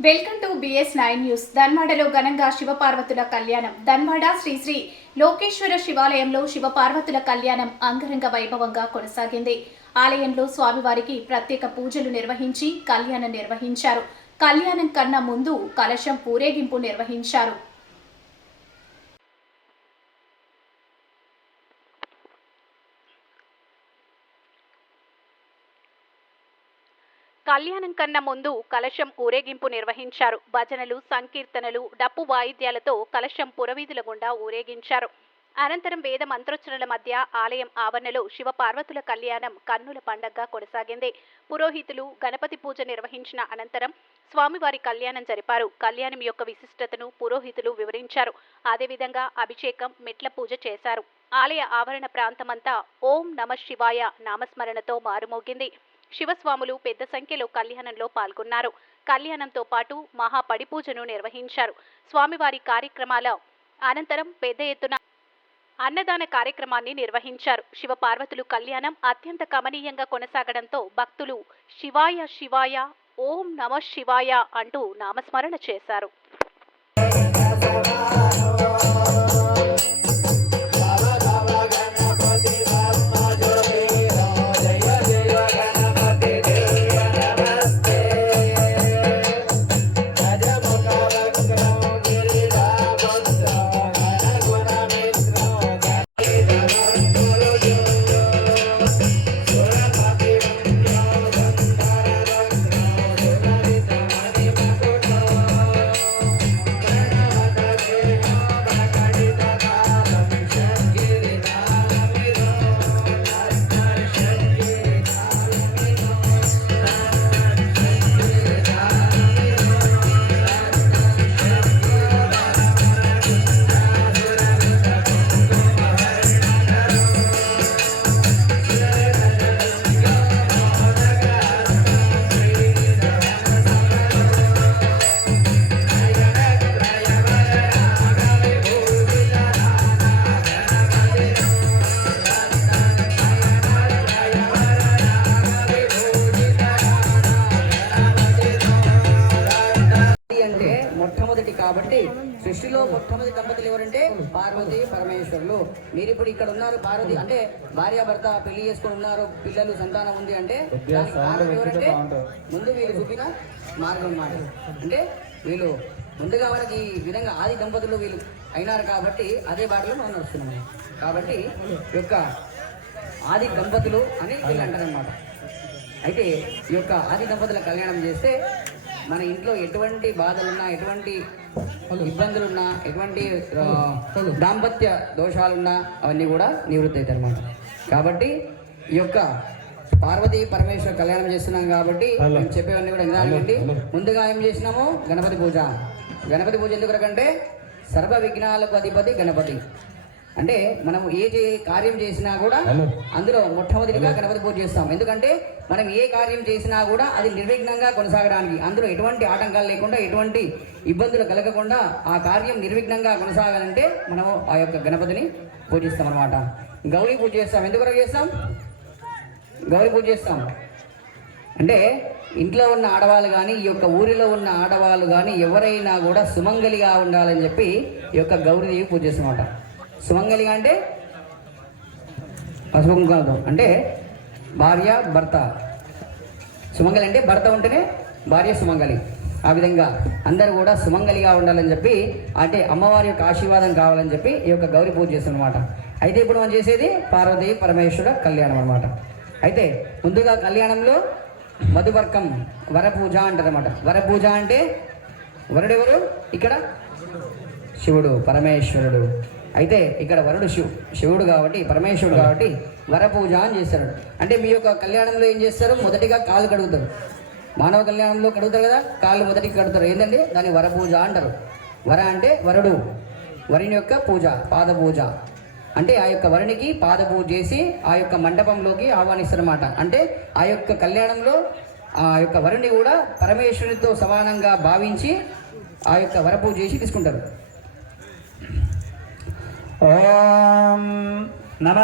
Welcome to BS nine news. ధన్వాడలో ఘనంగా శివపార్వతుల కళ్యాణం. ధన్వాడ శ్రీ శ్రీ లోకేశ్వర శివాలయంలో శివపార్వతుల కళ్యాణం అంగరంగ వైభవంగా కొనసాగింది. ఆలయంలో స్వామివారికి ప్రత్యేక పూజలు నిర్వహించి కళ్యాణం నిర్వహించారు. కళ్యాణం కన్నా ముందు కలశం ఊరేగింపు నిర్వహించారు. కళ్యాణం కన్నా ముందు కలశం ఊరేగింపు నిర్వహించారు. భజనలు సంకీర్తనలు డప్పు వాయిద్యాలతో కలశం పురవీధుల గుండా ఊరేగించారు. అనంతరం వేద మంత్రోచ్చరణల మధ్య ఆలయం ఆవరణలో శివపార్వతుల కళ్యాణం కన్నుల పండగగా కొనసాగింది. పురోహితులు గణపతి పూజ నిర్వహించిన అనంతరం స్వామివారి కళ్యాణం జరిపారు. కళ్యాణం యొక్క విశిష్టతను పురోహితులు వివరించారు. అదేవిధంగా అభిషేకం మెట్ల పూజ చేశారు. ఆలయ ఆవరణ ప్రాంతమంతా ఓం నమ శివాయ నామస్మరణతో మారుమోగింది. శివస్వాములు పెద్ద సంఖ్యలో కళ్యాణంలో పాల్గొన్నారు. కళ్యాణంతో పాటు మహాపడిపూజను నిర్వహించారు. స్వామివారి కార్యక్రమాల అనంతరం పెద్ద ఎత్తున అన్నదాన కార్యక్రమాన్ని నిర్వహించారు. శివపార్వతులు కళ్యాణం అత్యంత కమనీయంగా కొనసాగడంతో భక్తులు శివాయ శివాయ ఓం నమ శివాయ అంటూ నామస్మరణ చేశారు. కాబట్టి సృష్టిలో మొట్టమొదటి దంపతులు ఎవరంటే పార్వతి పరమేశ్వరులు. మీరు ఇప్పుడు ఇక్కడ ఉన్నారు పార్వతి అంటే భార్యాభర్త పెళ్ళి చేసుకుని ఉన్నారు పిల్లలు సంతానం ఉంది అంటే కారణం ఎవరంటే ముందు వీళ్ళు చూపిన మార్గం మాట. అంటే వీళ్ళు ముందుగా మనకి ఈ విధంగా ఆది దంపతులు వీళ్ళు అయినారు కాబట్టి అదే బాటలో మనం నడుస్తున్నాం. కాబట్టి ఈ యొక్క ఆది దంపతులు అని వీళ్ళు అంటారనమాట అయితే ఈ యొక్క ఆది దంపతుల కళ్యాణం చేస్తే మన ఇంట్లో ఎటువంటి బాధలున్నా ఎటువంటి ఇబ్బందులున్నా ఎటువంటి దాంపత్య దోషాలున్నా అవన్నీ కూడా నివృత్తి అవుతాయి అనమాట కాబట్టి ఈ యొక్క పార్వతీ పరమేశ్వర కళ్యాణం చేస్తున్నాం కాబట్టి మేము చెప్పేవన్నీ కూడా వినాలండి ముందుగా ఏం చేసినాము? గణపతి పూజ. గణపతి పూజ ఎందుకంటే సర్వ విఘ్నాలకు అధిపతి గణపతి. అంటే మనం ఏ చే- కార్యం చేసినా కూడా అందులో మొట్టమొదటిగా గణపతి పూజ చేస్తాం. ఎందుకంటే మనం ఏ కార్యం చేసినా కూడా అది నిర్విఘ్నంగా కొనసాగడానికి అందులో ఎటువంటి ఆటంకాలు లేకుండా ఎటువంటి ఇబ్బందులు కలగకుండా ఆ కార్యం నిర్విఘ్నంగా కొనసాగాలంటే మనము ఆ యొక్క గణపతిని పూజిస్తాం అనమాట గౌరీ పూజ చేస్తాం. ఎందుకు చేస్తాం? గౌరీ పూజ చేస్తాం. అంటే ఇంట్లో ఉన్న ఆడవాళ్ళు కానీ ఈ యొక్క ఊరిలో ఉన్న ఆడవాళ్ళు కానీ ఎవరైనా కూడా సుమంగలిగా ఉండాలని చెప్పి ఈ యొక్క గౌరీదేవి పూజ చేస్తామన్నమాట. సుమంగళిగా అంటే పసుపు అంటే భార్య భర్త. సుమంగలి అంటే భర్త ఉంటేనే భార్య సుమంగలి. ఆ విధంగా అందరూ కూడా సుమంగలిగా ఉండాలని చెప్పి అంటే అమ్మవారి యొక్క ఆశీర్వాదం కావాలని చెప్పి ఈ యొక్క గౌరీ పూజ చేస్తున్నమాట అనమాట అయితే ఇప్పుడు మనం చేసేది పార్వతి పరమేశ్వర కళ్యాణం అనమాట అయితే ముందుగా కళ్యాణంలో మధువర్కం వరపూజ అంటారనమాట వరపూజ అంటే వరుడెవరు? ఇక్కడ శివుడు పరమేశ్వరుడు. అయితే ఇక్కడ వరుడు శివు శివుడు కాబట్టి పరమేశ్వరుడు కాబట్టి వరపూజ అని చేస్తాడు. అంటే మీ యొక్క కళ్యాణంలో ఏం చేస్తారు? మొదటిగా కాళ్ళు కడుగుతారు. మానవ కళ్యాణంలో కడుగుతారు కదా? కాళ్ళు మొదటికి కడుగుతారు. ఏంటంటే దాన్ని వరపూజ అంటారు. వర అంటే వరుడు. వరుని యొక్క పూజ పాద పూజ అంటే ఆ యొక్క వరునికి పాద పూజ చేసి ఆ యొక్క మండపంలోకి ఆహ్వానిస్తారన్నమాట. అంటే ఆ యొక్క కళ్యాణంలో ఆ యొక్క వరుని కూడా పరమేశ్వరునితో సమానంగా భావించి ఆ యొక్క వరపూజ చేసి తీసుకుంటారు. ఓం నమ